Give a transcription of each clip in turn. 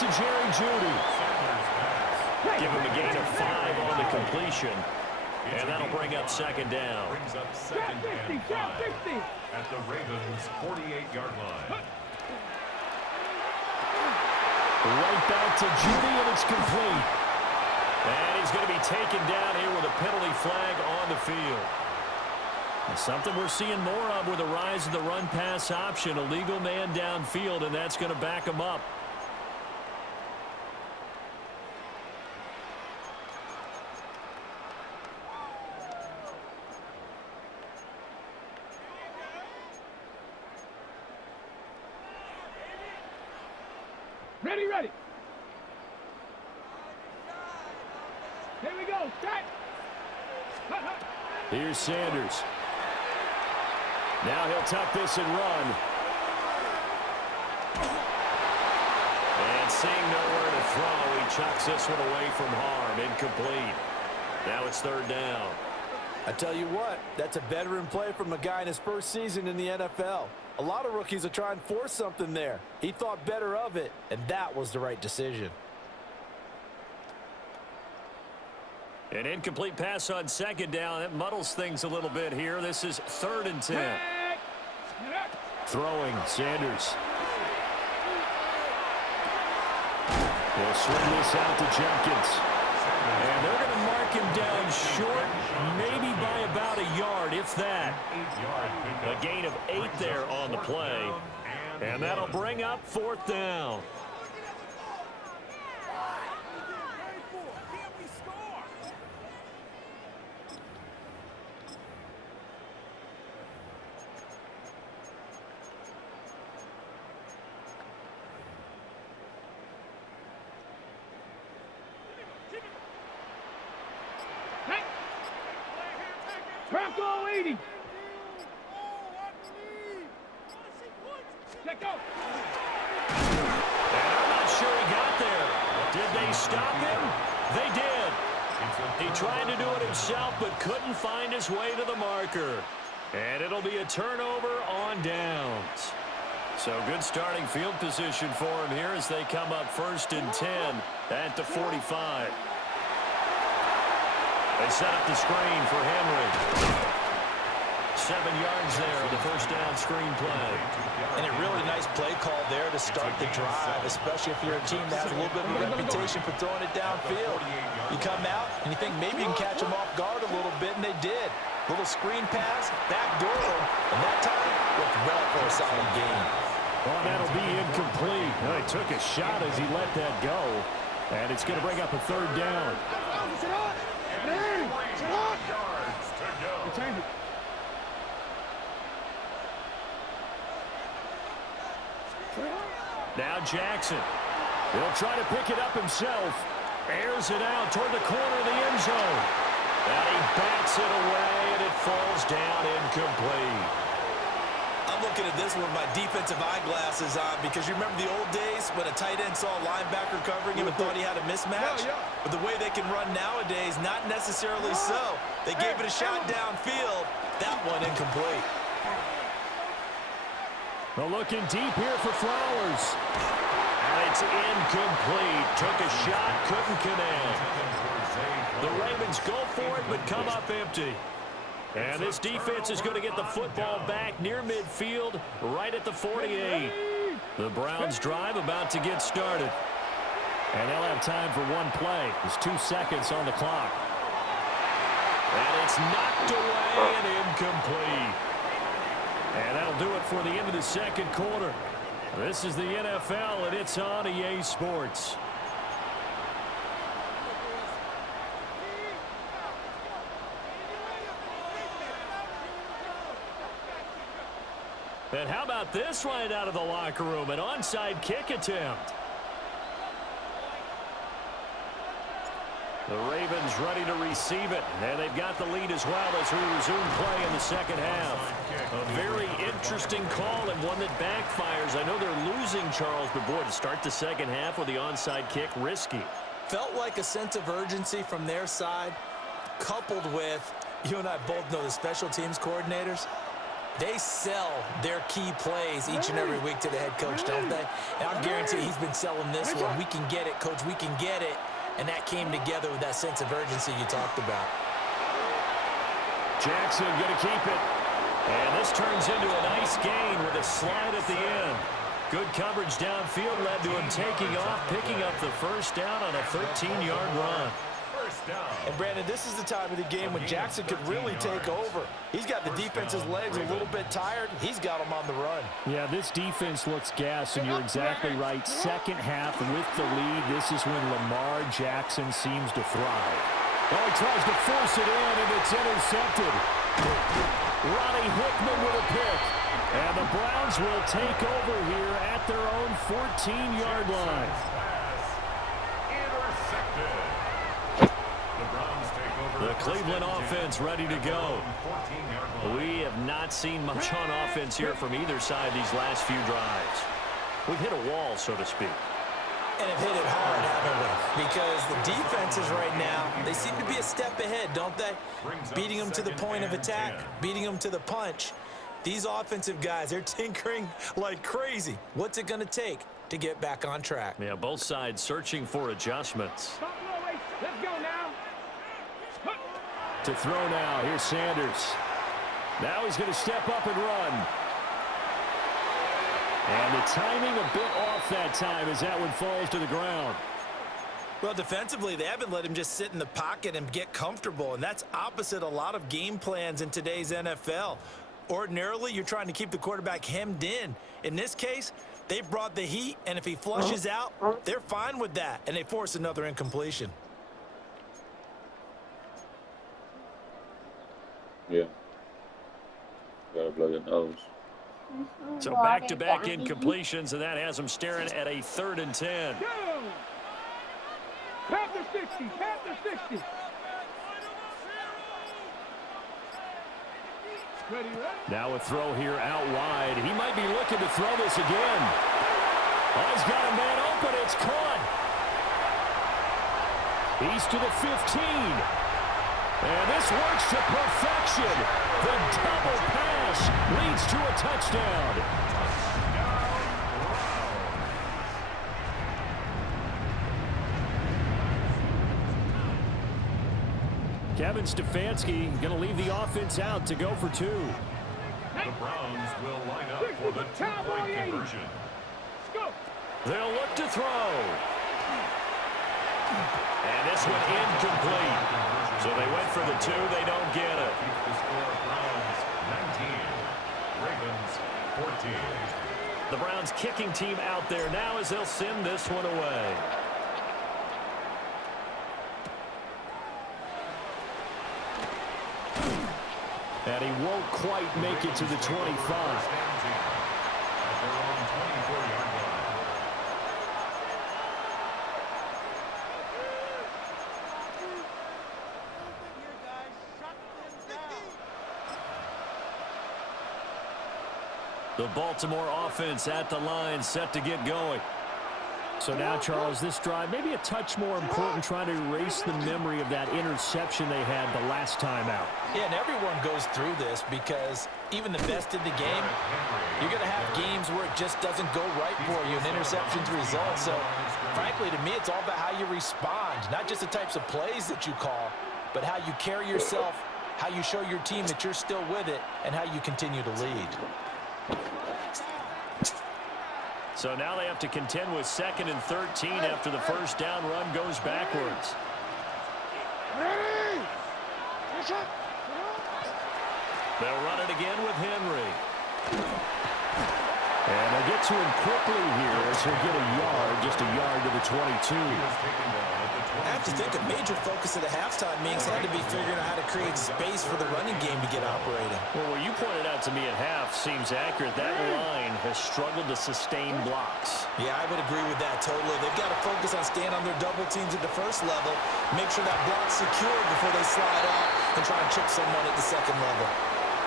to Jerry Jeudy. Give him a gain of 5 on the completion. And that'll bring up second down. Brings up second and 5 at the Ravens' 48-yard line. Right back to Jeudy, and it's complete. And he's going to be taken down here with a penalty flag on the field. Something we're seeing more of with the rise of the run-pass option. A legal man downfield, and that's going to back him up. Ready, ready. Here we go. Start. Here's Sanders. Now he'll tuck this and run. And seeing nowhere to throw, he chucks this one away from harm. Incomplete. Now it's third down. I tell you what, that's a veteran play from a guy in his first season in the NFL. A lot of rookies are trying to force something there. He thought better of it, and that was the right decision. An incomplete pass on second down. That muddles things a little bit here. This is 3rd and 10. Throwing, Sanders. He'll swing this out to Jenkins. And they're going to mark him down short, maybe by about a yard, if that. A gain of 8 there on the play. And that'll bring up 4th down. Bronco 80. Check out. And I'm not sure he got there. Did they stop him? They did. He tried to do it himself, but couldn't find his way to the marker. And it'll be a turnover on downs. So good starting field position for him here as they come up 1st and 10 at the 45. They set up the screen for Henry. 7 yards there on the first down screen play. And a really nice play call there to start the drive, especially if you're a team that has a little bit of a reputation for throwing it downfield. You come out and you think maybe you can catch them off guard a little bit, and they did. Little screen pass, back door, and that time looked well for a solid gain. Well, that'll be incomplete. Well, he took a shot as he let that go, and it's going to bring up a 3rd down. Now Jackson. He'll try to pick it up himself. Airs it out toward the corner of the end zone. And he bats it away, and it falls down incomplete. I'm looking at this one with my defensive eyeglasses on because you remember the old days when a tight end saw a linebacker covering him and thought he had a mismatch? But the way they can run nowadays, not necessarily so. They gave it a shot downfield. That one incomplete. Well, looking deep here for Flowers. And it's incomplete. Took a shot, couldn't connect. The Ravens go for it, but come up empty. And this defense is going to get the football back near midfield, right at the 48. The Browns drive about to get started. And they'll have time for one play. There's 2 seconds on the clock. And it's knocked away and incomplete. And that'll do it for the end of the second quarter. This is the NFL, and it's on EA Sports. And how about this right out of the locker room? An onside kick attempt. The Ravens ready to receive it, and they've got the lead as well as we resume play in the second half. A very interesting call and one that backfires. I know they're losing, Charles, but boy, to start the second half with the onside kick, risky. Felt like a sense of urgency from their side, coupled with, you and I both know the special teams coordinators, They sell their key plays each and every week to the head coach, don't they? And I'll guarantee he's been selling this one. We can get it, coach. We can get it. And that came together with that sense of urgency you talked about. Jackson going to keep it. And this turns into a nice gain with a slide at the end. Good coverage downfield led to him taking off, picking up the first down on a 13-yard run. And, Brandon, this is the time of the game when Jackson could really take over. He's got the defense's legs a little bit tired. He's got them on the run. Yeah, this defense looks gassed, and you're exactly right. Second half with the lead, this is when Lamar Jackson seems to thrive. Oh, he tries to force it in, and it's intercepted. Ronnie Hickman with a pick. And the Browns will take over here at their own 14-yard line. The Cleveland offense ready to go. We have not seen much on offense here from either side these last few drives. We've hit a wall, so to speak. And have hit it hard, haven't we? Because the defenses right now, they seem to be a step ahead, don't they? Beating them to the point of attack, beating them to the punch. These offensive guys, they're tinkering like crazy. What's it going to take to get back on track? Yeah, both sides searching for adjustments. Let's go now. To throw now, here's Sanders. Now he's going to step up and run. And the timing a bit off that time as that one falls to the ground. Well, defensively, they haven't let him just sit in the pocket and get comfortable, and that's opposite a lot of game plans in today's NFL. Ordinarily, you're trying to keep the quarterback hemmed in. In this case, they brought the heat, and if he flushes out, they're fine with that, and they force another incompletion. Yeah. Gotta blow your nose. So back-to-back incompletions, and that has him staring at a 3rd and 10. Go! Panther 60, Panther 60. Ready, ready? Now a throw here out wide. He might be looking to throw this again. Oh, he's got a man open. It's caught. He's to the 15. And this works to perfection. The double pass leads to a touchdown. Kevin Stefanski going to leave the offense out to go for 2. The Browns will line up for the 2-point conversion. They'll look to throw. And this one incomplete. So they went for the 2. They don't get it. The score, Browns 19, Ravens 14. The Browns kicking team out there now as they'll send this one away. And he won't quite make it to the 25. The Baltimore offense at the line, set to get going. So now, Charles, this drive maybe a touch more important, trying to erase the memory of that interception they had the last time out. Yeah, and everyone goes through this because even the best in the game, you're going to have games where it just doesn't go right for you, and interceptions result. So, frankly, to me, it's all about how you respond, not just the types of plays that you call, but how you carry yourself, how you show your team that you're still with it, and how you continue to lead. So now they have to contend with 2nd and 13 after the first down run goes backwards. They'll run it again with Henry. And they'll get to him quickly here as he'll get a yard, just a yard to the 22. I have to think a major focus of the halftime meetings had to be figuring out how to create space for the running game to get operating. Well, what you pointed out to me at half seems accurate. That line has struggled to sustain blocks. Yeah, I would agree with that totally. They've got to focus on staying on their double teams at the first level, make sure that block's secure before they slide off and try and chip someone at the second level.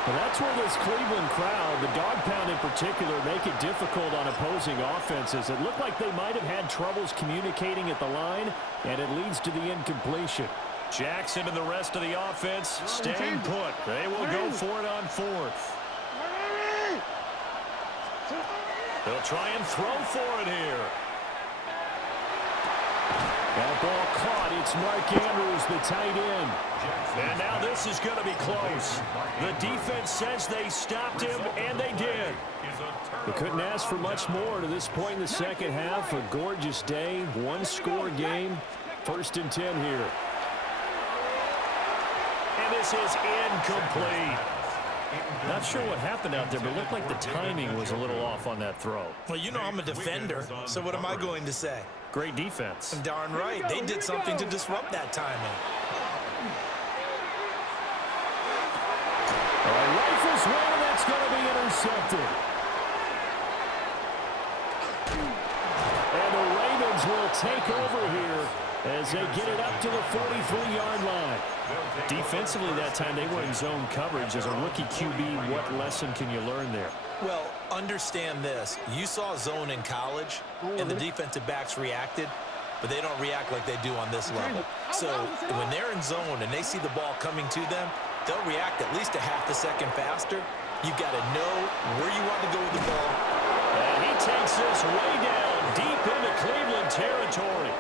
Well, that's where this Cleveland crowd, the dog pound in particular, make it difficult on opposing offenses. It looked like they might have had troubles communicating at the line, and it leads to the incompletion. Jackson and the rest of the offense staying put. They will go for it on 4th. They'll try and throw for it here. That ball caught. It's Mark Andrews, the tight end. And now this is going to be close. The defense says they stopped him, and they did. They couldn't ask for much more to this point in the second half. A gorgeous day, one-score game. 1st and 10 here. And this is incomplete. Not sure what happened out there, but it looked like the timing was a little off on that throw. Well, you know I'm a defender, so what am I going to say? Great defense. Darn right. They did something to disrupt that timing. Rifles one, that's going to be intercepted. And the Ravens will take over here as they get it up to the 43-yard line. Defensively that time, they were in zone coverage. As a rookie QB, what lesson can you learn there? Well, understand this. You saw zone in college, and the defensive backs reacted, but they don't react like they do on this level. So when they're in zone and they see the ball coming to them, they'll react at least a half a second faster. You've got to know where you want to go with the ball. And he takes this way down deep into Cleveland territory.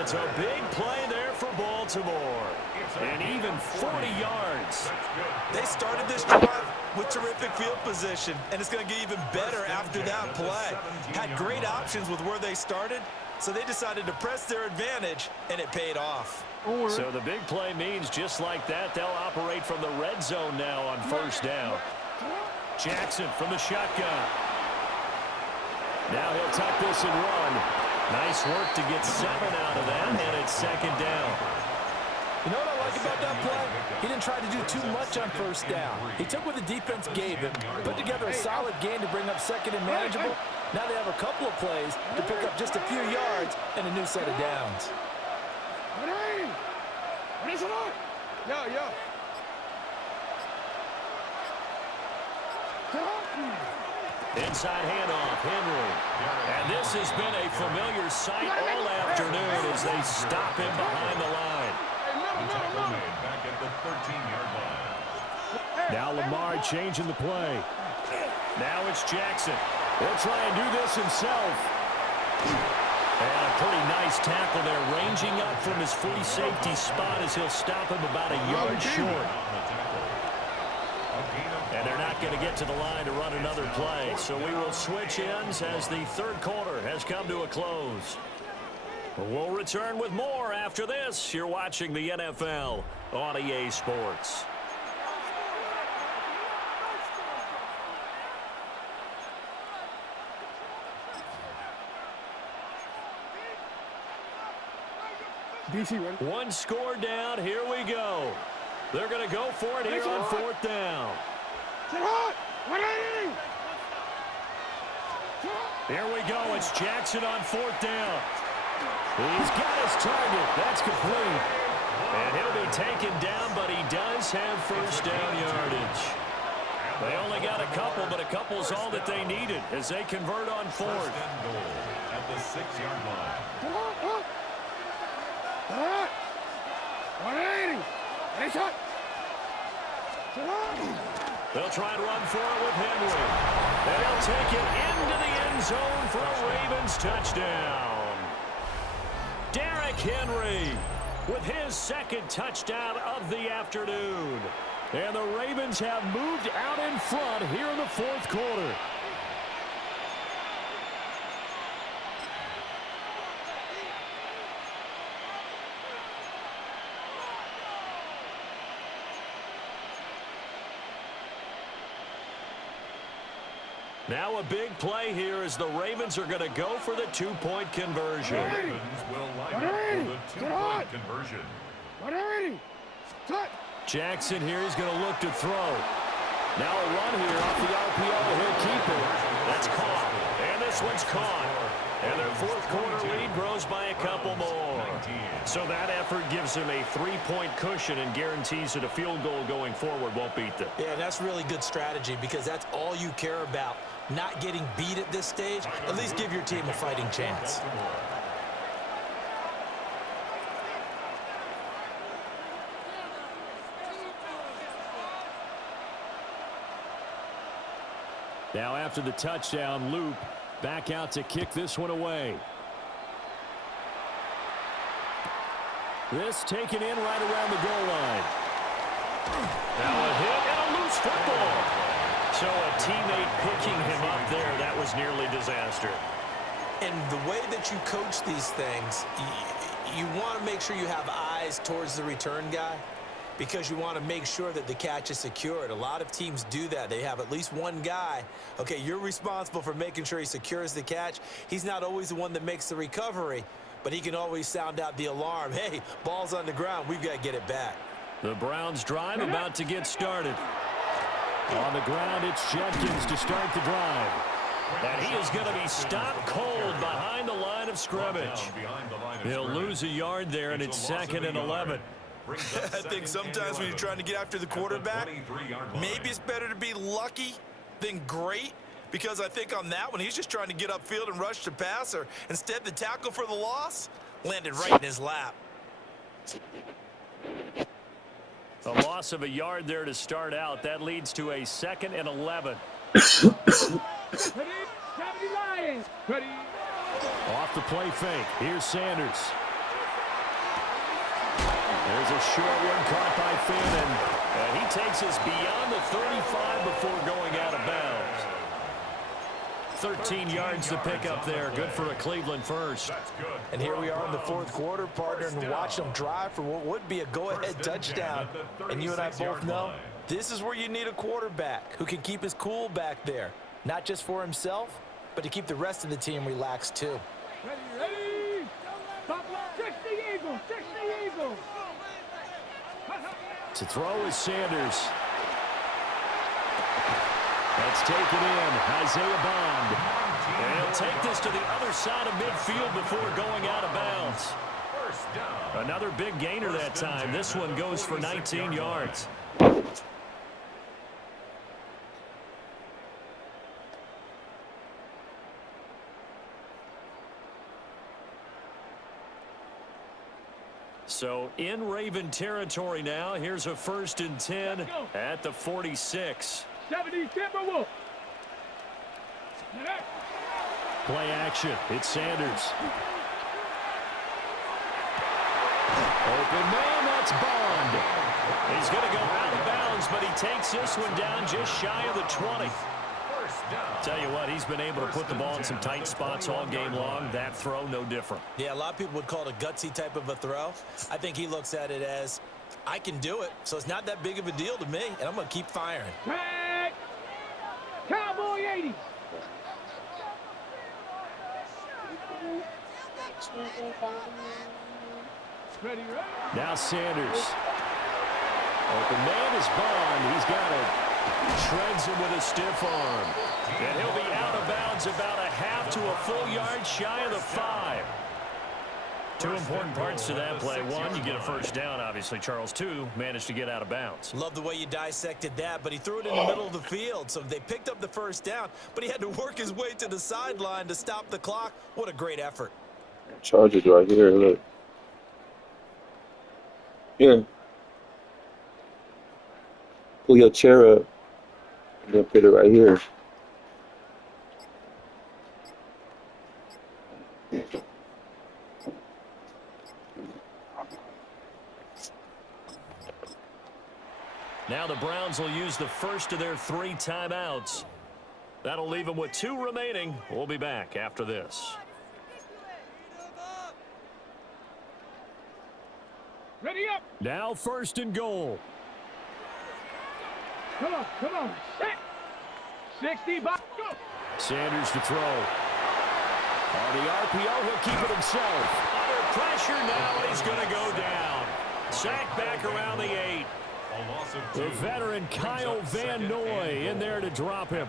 It's a big play there for Baltimore. And even 40 yards. They started this drive with terrific field position, and it's going to get even better after that play. Had great options with where they started, so they decided to press their advantage, and it paid off. So the big play means just like that, they'll operate from the red zone now on 1st down. Jackson from the shotgun. Now he'll tuck this and run. Nice work to get 7 out of that, and it's 2nd down. You know what I like about that play? He didn't try to do too much on 1st down. He took what the defense gave him, put together a solid game to bring up 2nd and manageable. Now they have a couple of plays to pick up just a few yards and a new set of downs. Inside handoff, Henry. And this has been a familiar sight all afternoon as they stop him behind the line. Back at the 13-yard line. Now Lamar changing the play. Now it's Jackson. He'll try and do this himself. And a pretty nice tackle there, ranging up from his free safety spot as he'll stop him about a yard short. And they're not going to get to the line to run another play. So we will switch ends as the 3rd quarter has come to a close. We'll return with more after this. You're watching the NFL on EA Sports. One score down. Here we go. They're going to go for it here on 4th down. Here we go. It's Jackson on 4th down. He's got his target. That's complete. And he'll be taken down, but he does have 1st down yardage. They only got a couple, but a couple's all that they needed as they convert on 4th. And goal at the 6-yard line. They'll try and run for it with Henry. And he'll take it into the end zone for a Ravens touchdown. Derrick Henry with his 2nd touchdown of the afternoon. And the Ravens have moved out in front here in the 4th quarter. Now a big play here as the Ravens are going to go for the 2-point conversion. The Ravens will line up for the 2-point conversion. Jackson here is going to look to throw. Now a run here off the RPO. He'll keep it. That's caught. And this one's caught. And their 4th quarter lead grows by a couple more. So that effort gives them a 3-point cushion and guarantees that a field goal going forward won't beat them. Yeah, that's really good strategy because that's all you care about. Not getting beat at this stage. At least give your team a fighting chance. Now after the touchdown, loop back out to kick this one away. This taken in right around the goal line. Now a hit and a loose football. So a teammate picking him up there, that was nearly disaster. And the way that you coach these things, you want to make sure you have eyes towards the return guy because you want to make sure that the catch is secured. A lot of teams do that. They have at least one guy. Okay, you're responsible for making sure he secures the catch. He's not always the one that makes the recovery, but he can always sound out the alarm. Hey, ball's on the ground. We've got to get it back. The Browns drive about to get started. On the ground, it's Judkins to start the drive. And he is going to be stopped cold behind the line of scrimmage. He'll lose a yard there, and it's 2nd and 11. I think sometimes when you're trying to get after the quarterback, maybe it's better to be lucky than great, because I think on that one, he's just trying to get upfield and rush the passer. Instead, the tackle for the loss landed right in his lap. A loss of a yard there to start out. That leads to a 2nd and 11. Off the play fake. Here's Sanders. There's a short one caught by Finn, and he takes us beyond the 35 before going out of bounds. 13 yards to pick up there. Good for a Cleveland first. And here we are in the 4th quarter, partner, and watch them drive for what would be a go-ahead touchdown. And you and I both know this is where you need a quarterback who can keep his cool back there, not just for himself, but to keep the rest of the team relaxed too. Ready. 60 Eagles, 60 Eagles. To throw is Sanders. That's taken in. Isaiah Bond. And he'll take this to the other side of midfield before going out of bounds. Another big gainer that time. This one goes for 19 yards. So in Raven territory now. Here's a 1st and 10 at the 46. 70 Timberwolves. Play action. It's Sanders. Open man, that's Bond. He's going to go out of bounds, but he takes this one down just shy of the 20. Tell you what, he's been able to put the ball in some tight spots all game long. That throw, no different. Yeah, a lot of people would call it a gutsy type of a throw. I think he looks at it as, I can do it, so it's not that big of a deal to me, and I'm going to keep firing. Tag. Cowboy 80. Ready. Now Sanders. Open man is Bond. He's got it. Shreds him with a stiff arm. And he'll be out of bounds about a half to a full yard shy of the 5. Two important parts to that play. One, you get a first down, obviously. Charles, 2, managed to get out of bounds. Love the way you dissected that, but he threw it in the middle of the field. So they picked up the first down, but he had to work his way to the sideline to stop the clock. What a great effort. Chargers right here, look. Yeah. Pull your chair up and then put it right here. Now the Browns will use the first of their 3 timeouts. That'll leave them with 2 remaining. We'll be back after this. Ready up. Now 1st and goal. Come on. Set. 60 box. Go. Sanders to throw. On the RPO, he'll keep it himself. Under pressure now, and he's going to go down. Sacked back around the 8. The veteran Kyle Van Noy in there to drop him.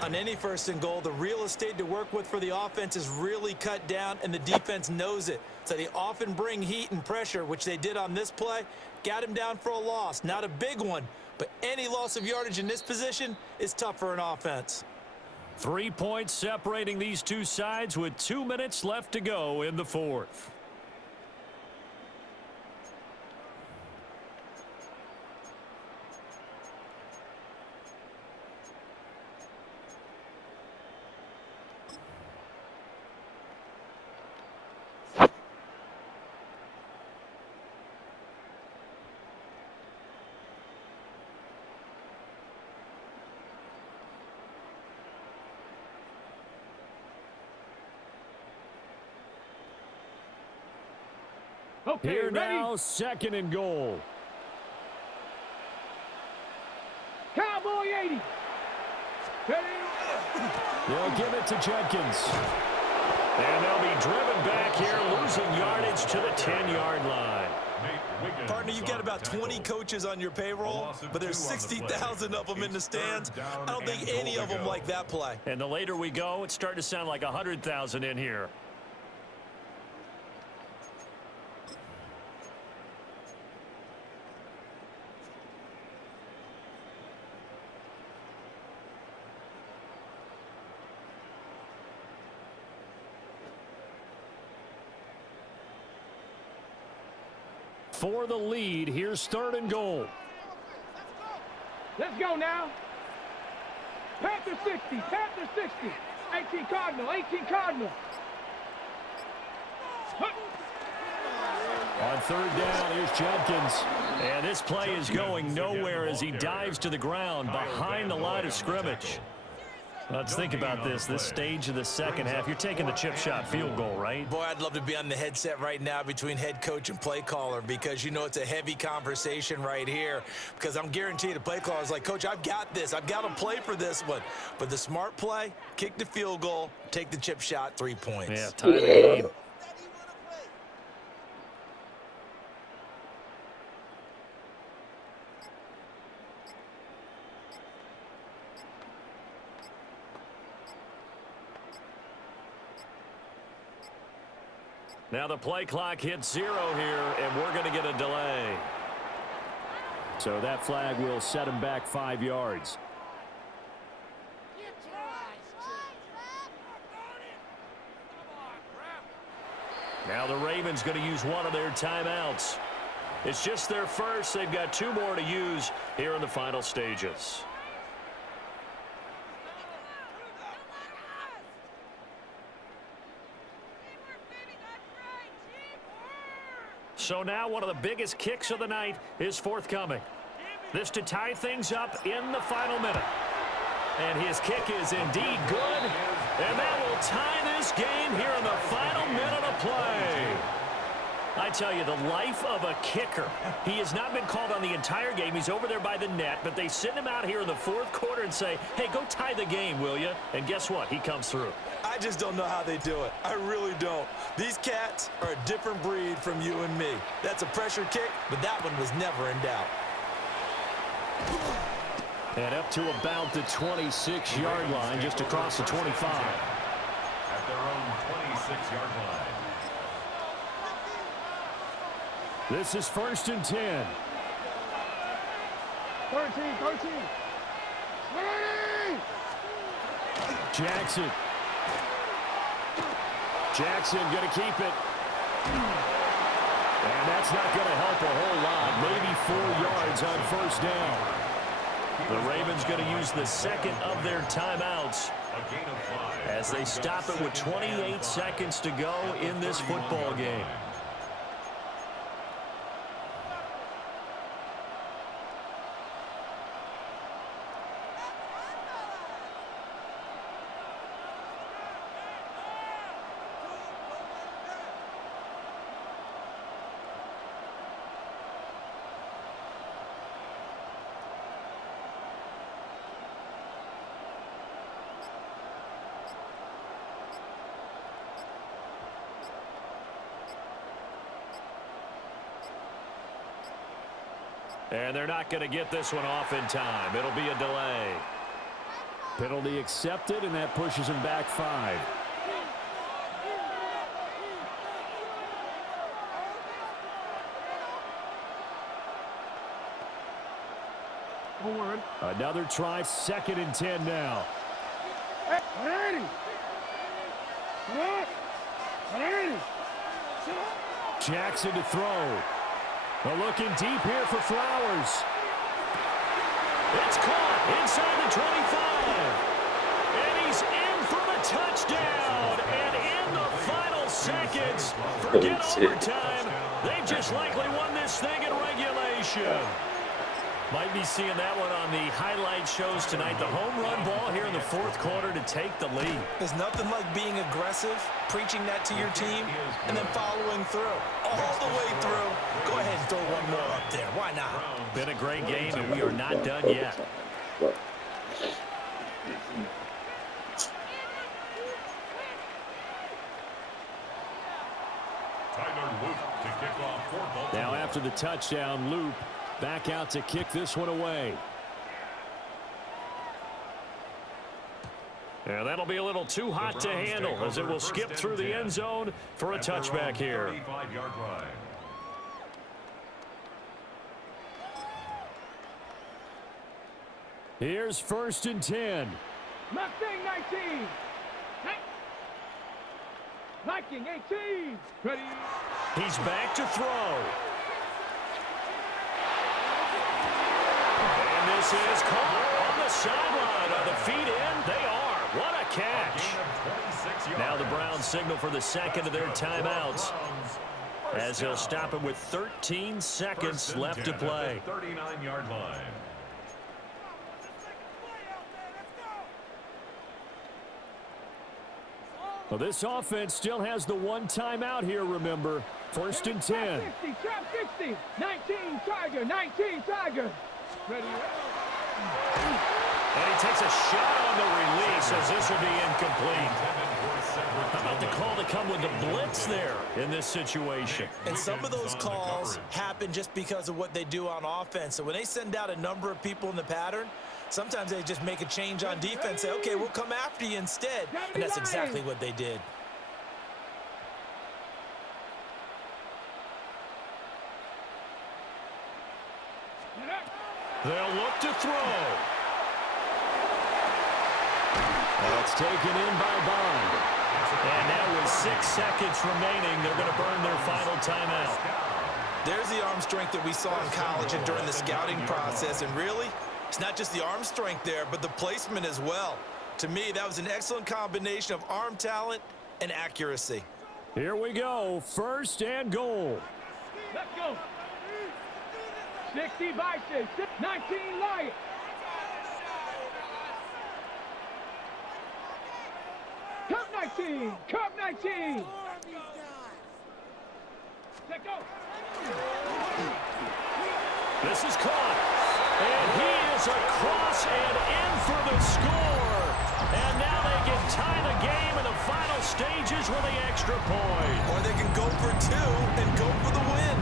On any 1st and goal, the real estate to work with for the offense is really cut down, and the defense knows it. So they often bring heat and pressure, which they did on this play. Got him down for a loss. Not a big one, but any loss of yardage in this position is tough for an offense. 3 points separating these two sides with 2 minutes left to go in the 4th. Okay, Here ready? now, 2nd and goal. Cowboy 80. Ready? They'll give it to Jenkins. And they'll be driven back here, losing yardage to the 10-yard line. Partner, you've got about 20 coaches on your payroll, but there's 60,000 of them in the stands. I don't think any of them like that play. And the later we go, it's starting to sound like 100,000 in here. For the lead, here's 3rd and goal. Let's go now. Panther 60, Panther 60. 18 Cardinal, 18 Cardinal. On 3rd down, here's Jenkins. And this play is going nowhere as he dives to the ground behind the line of scrimmage. Let's think about this stage of the second half. You're taking the chip shot field goal, right? Boy, I'd love to be on the headset right now between head coach and play caller, because you know it's a heavy conversation right here, because I'm guaranteed the play caller is like, Coach, I've got this. I've got to play for this one. But the smart play, kick the field goal, take the chip shot, 3 points. Yeah, tie the game. Now the play clock hits 0 here, and we're going to get a delay. So that flag will set him back 5 yards. Now the Ravens going to use one of their timeouts. It's just their first. They've got 2 more to use here in the final stages. So now one of the biggest kicks of the night is forthcoming. This to tie things up in the final minute. And his kick is indeed good. And that will tie this game here in the final minute of play. I tell you, the life of a kicker. He has not been called on the entire game. He's over there by the net, but they send him out here in the 4th quarter and say, hey, go tie the game, will you? And guess what? He comes through. I just don't know how they do it. I really don't. These cats are a different breed from you and me. That's a pressure kick, but that one was never in doubt. And up to about the 26-yard line, just across the 25. At their own 26-yard line. This is 1st and 10. 13. Ready! Jackson going to keep it. And that's not going to help a whole lot. Maybe 4 yards on 1st down. The Ravens going to use the 2nd of their timeouts as they stop it with 28 seconds to go in this football game. And they're not going to get this one off in time. It'll be a delay. Penalty accepted, and that pushes him back 5. Forward. Another try, 2nd and 10 now. Ready! Ready! Jackson to throw. Well, looking deep here for Flowers. It's caught inside the 25. And he's in for the touchdown. And in the final seconds, forget overtime. They just likely won this thing in regulation. Might be seeing that one on the highlight shows tonight. The home run ball here in the fourth quarter to take the lead. There's nothing like being aggressive, preaching that to your team, and then following through. All the way through. Go ahead and throw one more up there. Why not? Been a great game, and we are not done yet. Now after the touchdown, Loop back out to kick this one away. And that'll be a little too hot to handle as it will skip through the end zone for a touchback here. Here's 1st and 10. Mustang 19. Viking 18. Ready. He's back to throw. And this is caught on the sideline. Are the feet in? They are. What a catch. Now the Browns signal for the second of their timeouts, as he'll stop it with 13 seconds left to play. 39-yard line. Well, this offense still has the one timeout here, remember. 1st and 10. 50, trap 60. 19 Tiger, 19 Tiger. Ready. And he takes a shot on the release as this will be incomplete. How about the call to come with the blitz there in this situation? And some of those calls happen just because of what they do on offense. So when they send out a number of people in the pattern, sometimes they just make a change on defense, say, okay, we'll come after you instead. And that's exactly what they did. They'll look to throw. That's taken in by Bond. And now with 6 seconds remaining, they're going to burn their final timeout. There's the arm strength that we saw in college and during the scouting process. And really, it's not just the arm strength there, but the placement as well. To me, that was an excellent combination of arm talent and accuracy. Here we go. 1st and goal. Let's go. 60 Vices. 19 Lions. Cup 19. Cup 19. Let go. This is caught. And he is across and in for the score. And now they can tie the game in the final stages with the extra point. Or they can go for 2 and go for the win.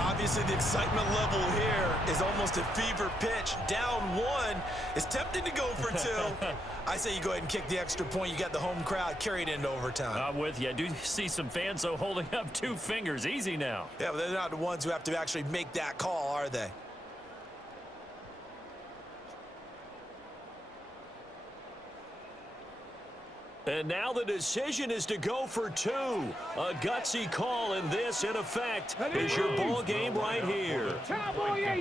Obviously, the excitement level here is almost a fever pitch. Down 1 is tempting to go for 2. I say you go ahead and kick the extra point. You got the home crowd carried into overtime. I'm with you. I do see some fans, though, holding up 2 fingers. Easy now. Yeah, but they're not the ones who have to actually make that call, are they? And now the decision is to go for 2. A gutsy call, and this, in effect, is your ball game right here. Cowboy 80.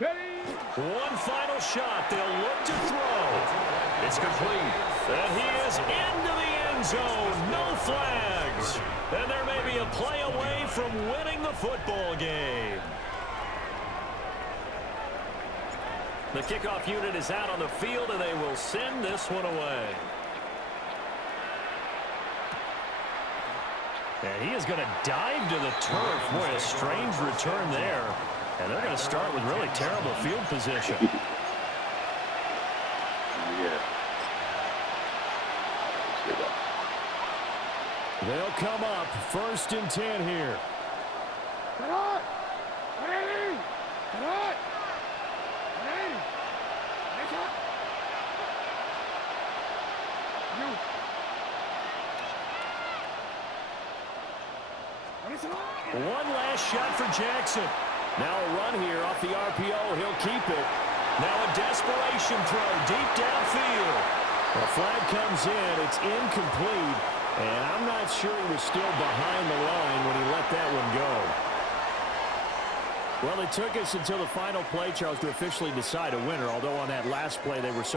Ready. One final shot. They'll look to throw. It's complete. And he is into the end zone. No flags. And there may be a play away from winning the football game. The kickoff unit is out on the field, and they will send this one away. And he is going to dive to the turf. Boy, a strange return there. And they're going to start with really terrible field position. Yeah. They'll come up 1st and 10 here. Get on. Ready. Get on. Ready. Get up. One last shot for Jackson. Now a run here off the RPO. He'll keep it. Now a desperation throw deep downfield. The flag comes in. It's incomplete. And I'm not sure he was still behind the line when he let that one go. Well, it took us until the final play, Charles, to officially decide a winner, although on that last play they were so